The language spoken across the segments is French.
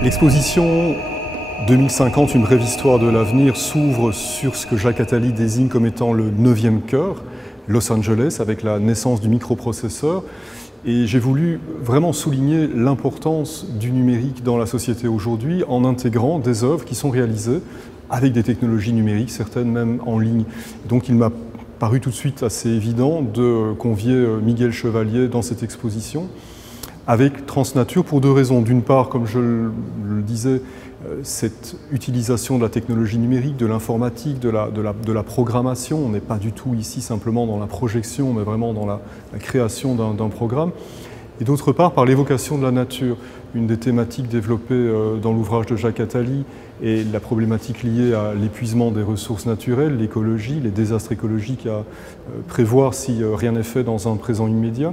L'exposition 2050, une brève histoire de l'avenir, s'ouvre sur ce que Jacques Attali désigne comme étant le 9e cœur, Los Angeles, avec la naissance du microprocesseur. Et j'ai voulu vraiment souligner l'importance du numérique dans la société aujourd'hui en intégrant des œuvres qui sont réalisées avec des technologies numériques, certaines même en ligne. Donc il m'a paru tout de suite assez évident de convier Miguel Chevalier dans cette exposition avec Transnature pour deux raisons. D'une part, comme je le disais, cette utilisation de la technologie numérique, de l'informatique, de la programmation. On n'est pas du tout ici simplement dans la projection, mais vraiment dans la création d'un programme. Et d'autre part, par l'évocation de la nature. Une des thématiques développées dans l'ouvrage de Jacques Attali est la problématique liée à l'épuisement des ressources naturelles, l'écologie, les désastres écologiques à prévoir si rien n'est fait dans un présent immédiat.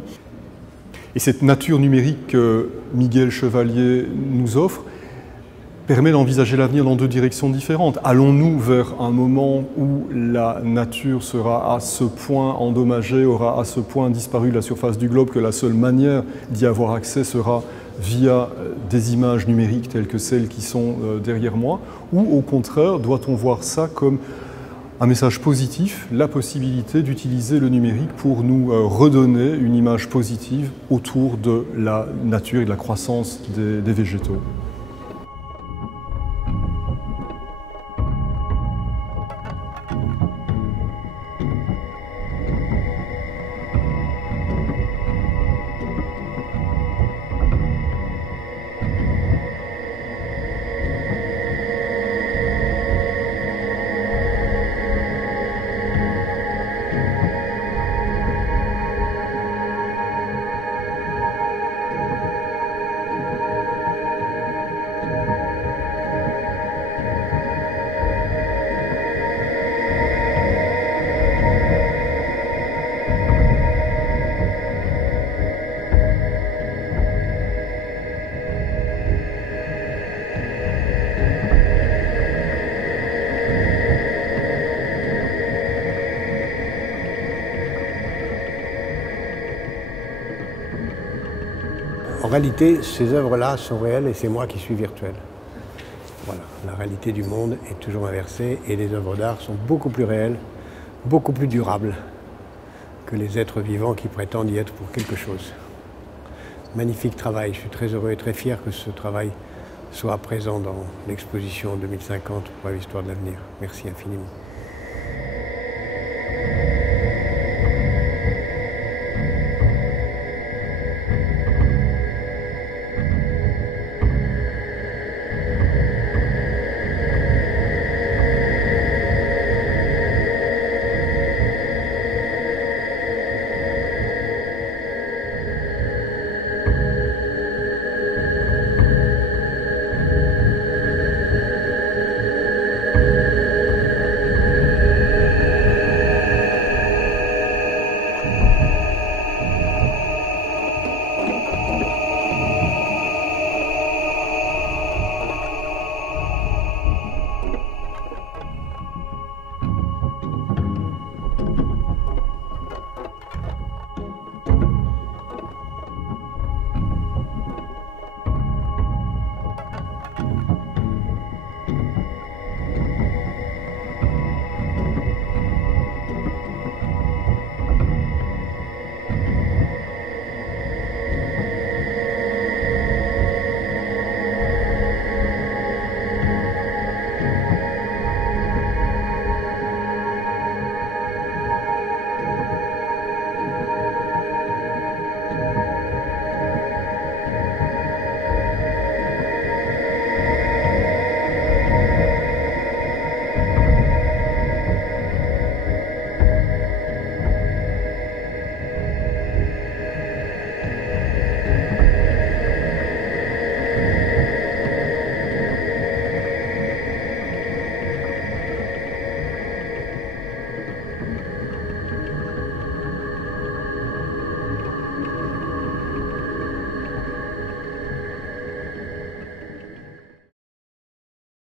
Et cette nature numérique que Miguel Chevalier nous offre permet d'envisager l'avenir dans deux directions différentes. Allons-nous vers un moment où la nature sera à ce point endommagée, aura à ce point disparu de la surface du globe que la seule manière d'y avoir accès sera via des images numériques telles que celles qui sont derrière moi, ou au contraire, doit-on voir ça comme un message positif, la possibilité d'utiliser le numérique pour nous redonner une image positive autour de la nature et de la croissance des végétaux. En réalité, ces œuvres-là sont réelles et c'est moi qui suis virtuel. Voilà, la réalité du monde est toujours inversée et les œuvres d'art sont beaucoup plus réelles, beaucoup plus durables que les êtres vivants qui prétendent y être pour quelque chose. Magnifique travail, je suis très heureux et très fier que ce travail soit présent dans l'exposition 2050 pour l'histoire de l'avenir. Merci infiniment.